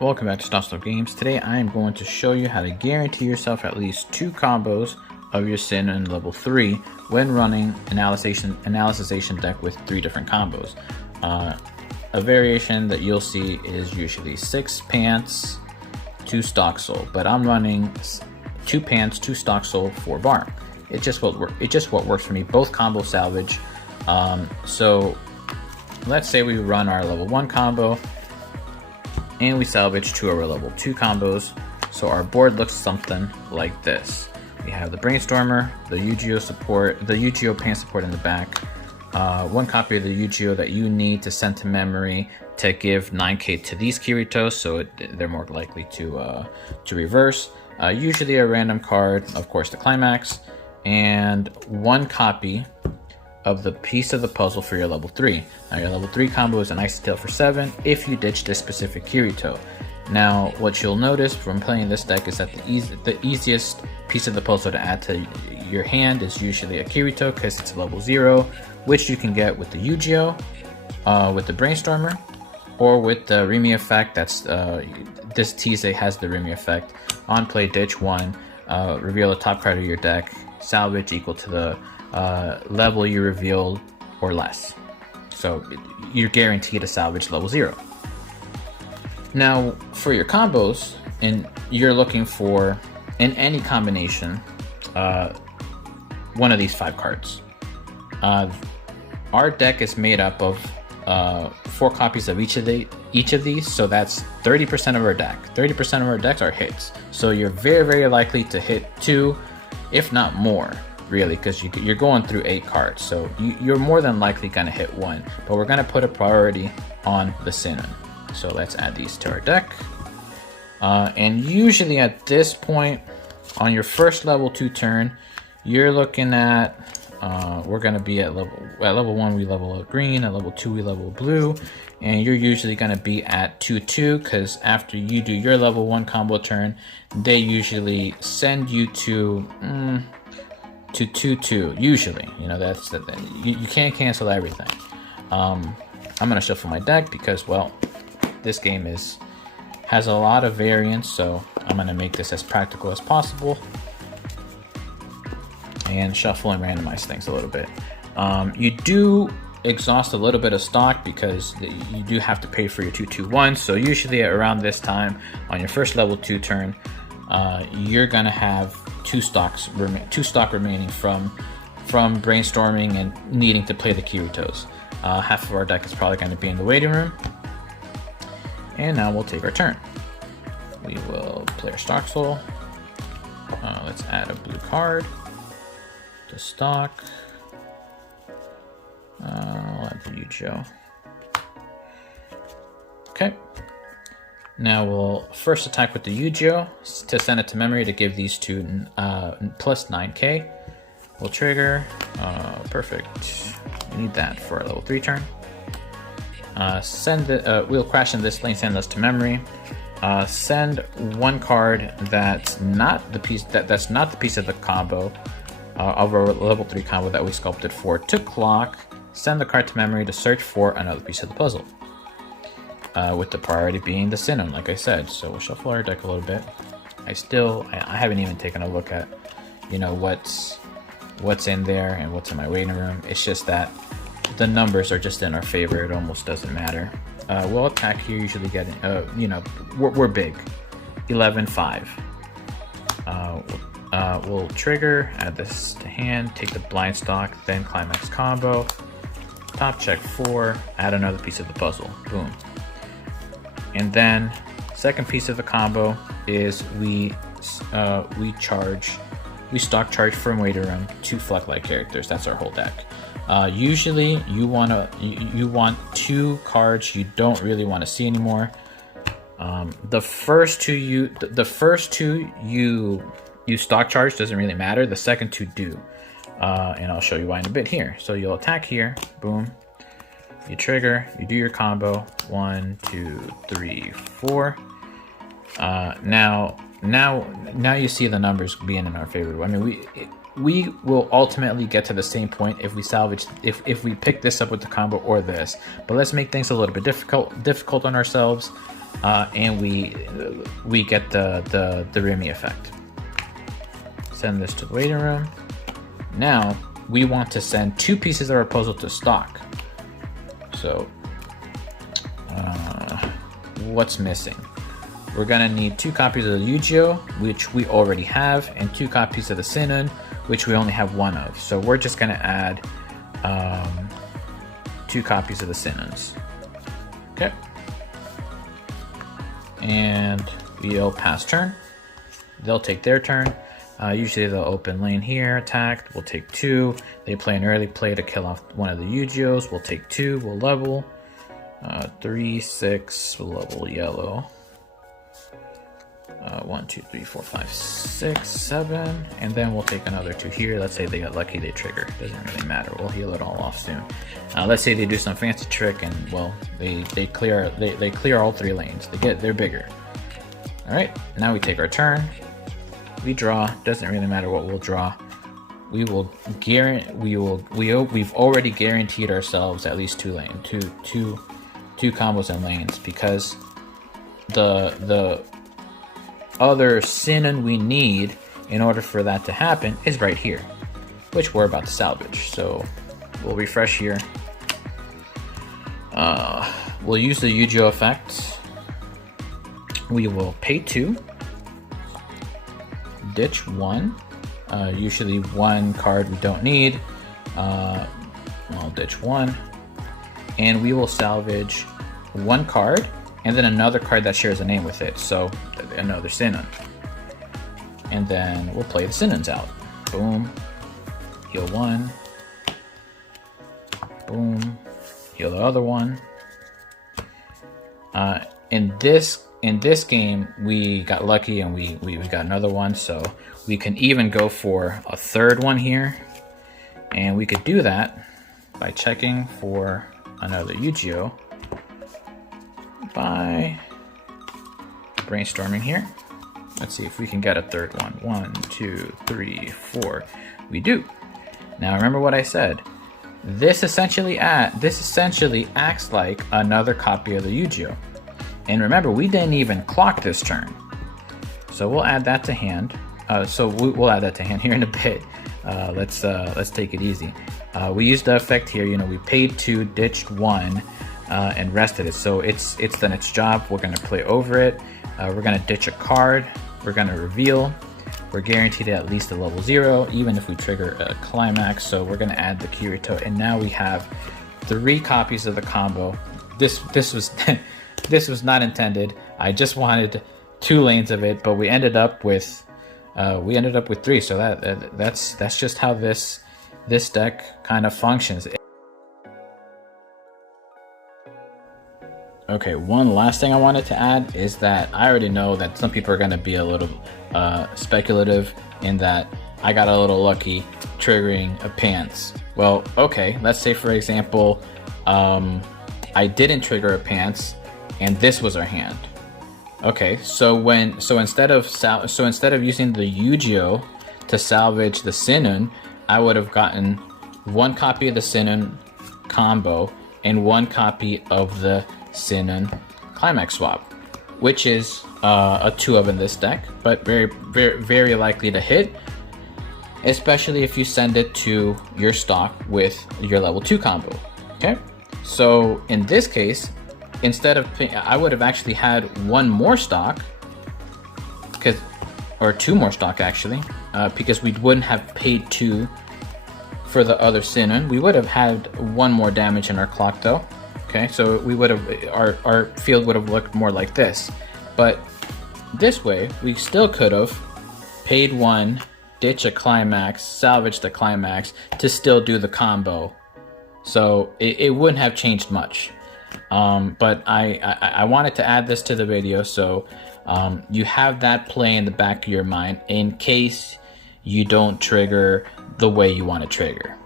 Welcome back to Stop Games. Today I am going to show you how to guarantee yourself at least 2 combos of your Sin in level 3 when running an Alicization deck with 3 different combos. A variation that you'll see is usually 6 pants, 2 stock soul, but I'm running 2 pants, 2 stock soul, 4 bar. It's just what works for me. Both combo salvage. So let's say we run our level 1 combo and we salvage 2 of our level 2 combos. So our board looks something like this. We have the Brainstormer, the Yu-Gi-Oh support, the Yu-Gi-Oh paint support in the back, 1 copy of the Yu-Gi-Oh that you need to send to memory to give 9k to these Kiritos, so they're more likely to reverse. Usually a random card, of course the Climax, and 1 copy of the piece of the puzzle for your level 3. Now your level 3 combo is an Icy Tail for 7 if you ditch this specific Kirito. Now what you'll notice from playing this deck is that the easiest piece of the puzzle to add to your hand is usually a Kirito because it's level 0, which you can get with the Yu-Gi-Oh, with the Brainstormer, or with the Remy effect. That's this Tease has the Remy effect. On play, ditch 1, reveal the top card of your deck, salvage equal to the level you revealed or less. So you're guaranteed to salvage level 0. Now for your combos, and you're looking for, in any combination, one of these 5 cards. Our deck is made up of 4 copies of each of these, so that's 30% of our deck. 30% of our decks are hits, so you're very likely to hit 2, if not more, really, because you're going through 8 cards, so you're more than likely gonna hit 1, but we're gonna put a priority on the Sin. So let's add these to our deck, and usually at this point on your first level 2 turn, you're looking at we're gonna be at level 1 we level up green, at level 2 we level blue, and you're usually gonna be at 2-2 because after you do your level 1 combo turn, they usually send you to 2-2 usually. You know, that's you can't cancel everything. I'm gonna shuffle my deck because, well, this game has a lot of variance, so I'm gonna make this as practical as possible and shuffle and randomize things a little bit. You do exhaust a little bit of stock because you do have to pay for your 2-2-1, so usually around this time on your first level 2 turn, you're gonna have 2 stock remaining from brainstorming and needing to play the Kiritos. Half of our deck is probably going to be in the waiting room, and now we'll take our turn. We will play our stock soul. Let's add a blue card to stock. I'll add the Yu-Gi-Oh. Okay. Now we'll first attack with the Yu-Gi-Oh to send it to memory to give these 2 plus 9k. We'll trigger. Perfect. We need that for our level 3 turn. We'll crash in this lane, send this to memory. Send 1 card that's not the piece of the combo of our level 3 combo that we sculpted for to clock. Send the card to memory to search for another piece of the puzzle. With the priority being the Sinnoh, like I said. So we'll shuffle our deck a little bit. I haven't even taken a look at, you know, what's in there and what's in my waiting room. It's just that the numbers are just in our favor. It almost doesn't matter. We'll attack here, usually getting, you know, we're big. 11-5. We'll trigger, add this to hand, take the blind stock, then climax combo. Top check 4, add another piece of the puzzle. Boom. And then second piece of the combo is we stock charge from waiting room 2 Fleck-like characters. That's our whole deck. Usually you want 2 cards you don't really want to see anymore. The first two you stock charge doesn't really matter. The second 2 do, and I'll show you why in a bit here. So you'll attack here, boom. You trigger, you do your combo, 1, 2, 3, 4. Now you see the numbers being in our favor. I mean, we will ultimately get to the same point if we salvage, if we pick this up with the combo or this. But let's make things a little bit difficult on ourselves. and we get the Remy effect. Send this to the waiting room. Now we want to send 2 pieces of our puzzle to stock. So what's missing? We're gonna need 2 copies of the Yu-Gi-Oh, which we already have, and 2 copies of the Sinun, which we only have 1 of. So we're just gonna add 2 copies of the Sinuns. Okay. And we'll pass turn. They'll take their turn. Usually they'll open lane here, attacked. We'll take 2. They play an early play to kill off one of the Yu-Gi-Ohs. We'll take 2. We'll level. 3, 6. We'll level yellow. 1, 2, 3, 4, 5, 6, 7, and then we'll take another 2 here. Let's say they got lucky, they trigger. Doesn't really matter. We'll heal it all off soon. Let's say they do some fancy trick and well, they clear all 3 lanes. They're bigger. All right, now we take our turn. We draw. Doesn't really matter what we'll draw. We've already guaranteed ourselves at least 2 combos and lanes, because the other Sinun we need in order for that to happen is right here, which we're about to salvage. So we'll refresh here. We'll use the Yu-Gi-Oh effect. We will pay 2, ditch 1, usually 1 card we don't need. I'll ditch 1, and we will salvage 1 card and then another card that shares a name with it, so another Sinun. And then we'll play the Sinuns out. Boom, heal 1, boom, heal the other one. In this game, we got lucky and we got another one, so we can even go for a 3rd one here, and we could do that by checking for another Yu-Gi-Oh by brainstorming here. Let's see if we can get a 3rd one. 1, 2, 3, 4. We do. Now remember what I said. This essentially acts like another copy of the Yu-Gi-Oh. And remember, we didn't even clock this turn, so we'll add that to hand. We'll add that to hand here in a bit. Let's take it easy. We used the effect here. You know, we paid 2, ditched 1. And rested it, so it's done its job. We're gonna play over it. We're gonna ditch a card. We're gonna reveal. We're guaranteed at least a level 0, even if we trigger a climax. So we're gonna add the Kirito, and now we have 3 copies of the combo. This was this was not intended. I just wanted 2 lanes of it, but we ended up with 3. So that's just how this deck kind of functions. Okay, one last thing I wanted to add is that I already know that some people are going to be a little speculative in that I got a little lucky triggering a pants. Well, okay, let's say for example, I didn't trigger a pants and this was our hand. Okay, so instead of using the Yu-Gi-Oh to salvage the Sinun, I would have gotten 1 copy of the Sinun combo and 1 copy of the Sinun climax swap, which is a 2 of in this deck, but very likely to hit, especially if you send it to your stock with your level 2 combo. Okay, so in this case, instead of I would have actually had 1 more stock, or 2 more stock actually, because we wouldn't have paid 2 for the other Sinun. We would have had 1 more damage in our clock though. Okay, so we would have, our field would have looked more like this. But this way, we still could have paid 1, ditch a climax, salvage the climax to still do the combo. So it wouldn't have changed much. But I wanted to add this to the video so you have that play in the back of your mind in case you don't trigger the way you want to trigger.